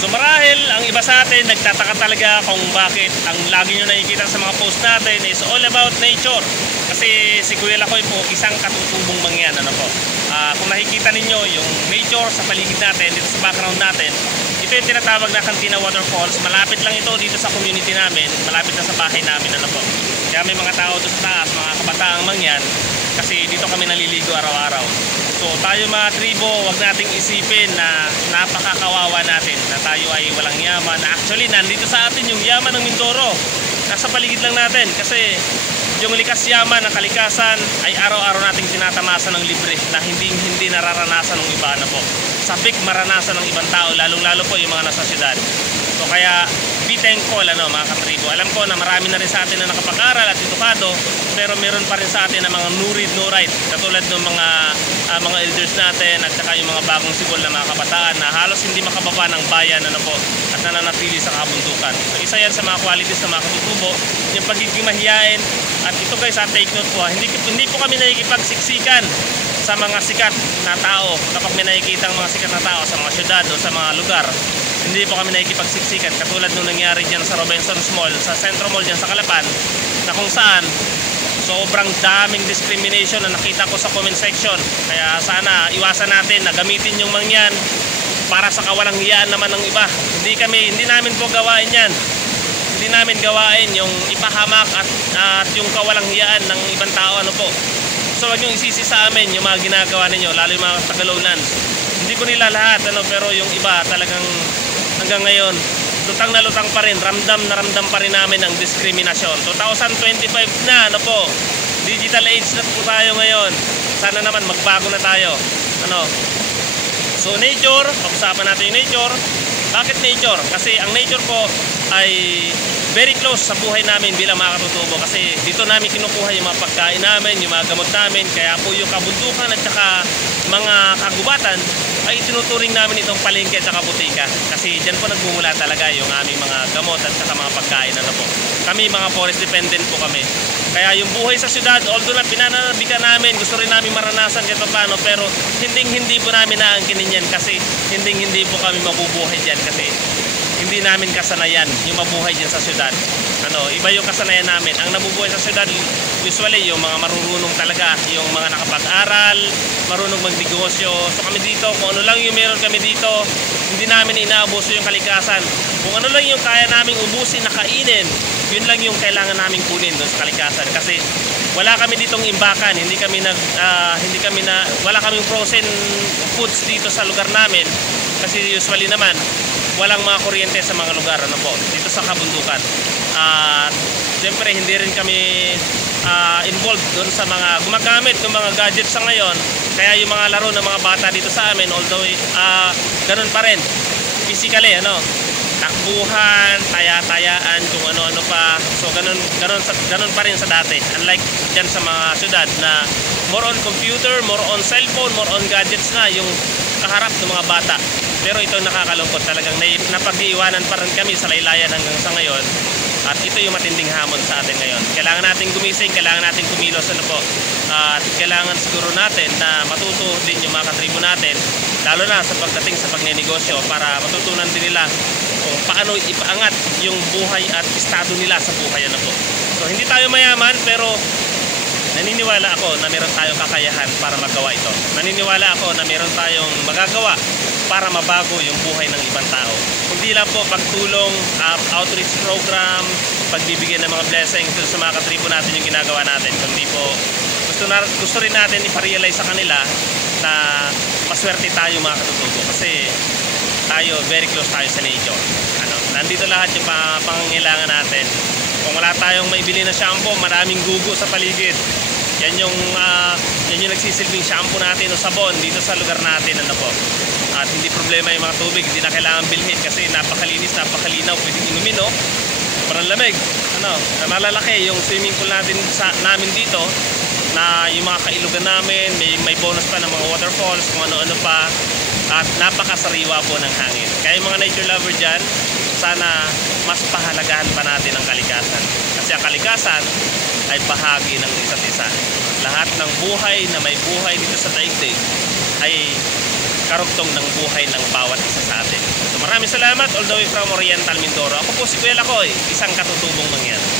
So marahil ang iba sa atin nagtataka talaga kung bakit ang lagi nyo nakikita sa mga post natin is all about nature. Kasi si Kuya Lakoy po isang katutubong mangyan. Ano po? Kung nakikita ninyo yung nature sa paligid natin, dito sa background natin, ito yung tinatawag na Cantina Waterfalls. Malapit lang ito dito sa community namin, malapit na sa bahay namin. Ano po? Kaya may mga tao doon sa taas, mga kabataang mangyan, kasi dito kami naliligo araw-araw. So tayo mga tribo, wag nating isipin na napakakawawa natin, na tayo ay walang yaman. Actually, nandito sa atin yung yaman ng Mindoro. Nasa paligid lang natin kasi yung likas yaman ng kalikasan ay araw-araw nating tinatamasa ng libre na hindi nararanasan ng iba na po. Sabik maranasan ng ibang tao, lalong-lalo po yung mga nasa syudad. So kaya be thankful mga katribo. Alam ko na marami na rin sa atin na nakapag-aral at edukado, pero meron pa rin sa atin na mga no read no write, katulad ng mga elders natin at saka yung mga bagong sibol na mga kabataan na halos hindi makababa ng bayan po at nananatili sa kabundukan. So isa yan sa mga qualities ng mga katutubo, yung pagiging mahiyain. At ito guys, take note po, hindi po kami nakikipagsiksikan sa mga sikat na tao. Kapag may nakikita mga sikat na tao sa mga syudad o sa mga lugar, hindi po kami nakikipagsiksikan, katulad nung nangyari dyan sa Robinsons Mall, sa Centro Mall dyan sa Calapan, na kung saan sobrang daming discrimination na nakita ko sa comment section. Kaya sana iwasan natin na gamitin yung mangyan para sa kawalang hiyaan naman ng iba. Hindi namin po gawain yan. Hindi namin gawain yung ipahamak at yung kawalang hiyaan ng ibang tao. Ano po? So wag nyo isisi sa amin yung mga ginagawa ninyo, lalo yung mga Tagalonans. Hindi ko nila lahat, pero yung iba talagang hanggang ngayon lutang na lutang pa rin, ramdam na ramdam pa rin namin ang diskriminasyon. 2025 na, digital age na po tayo ngayon. Sana naman magbago na tayo. So nature, pag-usapan natin yung nature. Bakit nature? Kasi ang nature po ay very close sa buhay namin bilang mga katutubo, kasi dito namin kinukuha yung mga pagkain namin, yung mga gamot namin. Kaya po yung kabundukan at saka mga kagubatan ay tinuturing namin itong palengke at saka butika, kasi dyan po nagmumula talaga yung aming mga gamot at saka mga pagkain. Po kami mga forest dependent po kami. Kaya yung buhay sa syudad, although na pinananabikan namin, gusto rin namin maranasan kahit paano, pero hindi po namin naangkinin yan, kasi hindi po kami mabubuhay dyan, kasi hindi namin kasanayan yung mabuhay dyan sa syudad. Iba yung kasanayan namin. Ang nabubuhay sa syudad usually yung mga marurunong talaga, yung mga nakapag-aral, marunong magnegosyo. So kami dito, kung ano lang yung meron kami dito, hindi namin inaabuso yung kalikasan. Kung ano lang yung kaya naming ubusin na kainin, yun lang yung kailangan naming kunin doon sa kalikasan. Kasi wala kami ditong imbakan, wala kaming frozen foods dito sa lugar namin, kasi usually naman walang mga kuryente sa mga lugar po dito sa kabundukan. At siyempre hindi rin kami involved doon sa mga gumagamit ng mga gadgets sa ngayon. Kaya yung mga laro ng mga bata dito sa amin, although ganun pa rin physically, takbuhan, taya-tayaan, kung ano-ano pa. So ganun pa rin sa dati. Unlike dyan sa mga syudad na more on computer, more on cellphone, more on gadgets na yung kaharap ng mga bata. Pero ito nakakalungkot, talagang napag-iwanan pa rin kami sa laylayan hanggang sa ngayon. At ito yung matinding hamon sa atin ngayon. Kailangan natin gumising, kailangan natin kumilos po. At kailangan siguro natin na matuto din yung mga katribo natin, lalo na sa pagdating sa pagnenegosyo, para matutunan din nila kung paano ipaangat yung buhay at estado nila sa buhay po. So hindi tayo mayaman, pero naniniwala ako na meron tayong kakayahan para magawa ito. Naniniwala ako na meron tayong magagawa para mabago yung buhay ng ibang tao. Hindi lang po pagtulong, outreach program, pagbibigay ng mga blessings sa mga katribo natin yung ginagawa natin. Kundi po gusto rin natin iparealize sa kanila na maswerte tayo mga katutubo, kasi tayo very close tayo sa nature. Nandito lahat yung pangangailangan natin. Kung wala tayong maibili na shampoo, maraming gugo sa paligid. Yan yung nagsisilbing shampoo natin o sabon dito sa lugar natin. Po. At hindi problema yung mga tubig, hindi na kailangan bilhin kasi napakalinis, napakalinaw, pwedeng inumin, parang lamig. Malalaki yung swimming pool namin dito, na yung mga kailugan namin, may bonus pa ng mga waterfalls, kung ano-ano pa, at napakasariwa po ng hangin. Kaya yung mga nature lover dyan, sana mas pahalagahan pa natin ang kalikasan, kasi ang kalikasan ay bahagi ng isa't isa. Lahat ng buhay na may buhay dito sa daigdig ay karugtong ng buhay ng bawat isa sa atin. So Maraming salamat all the way from Oriental Mindoro. Ako po si Kuya Lakoy, isang katutubong mangyan.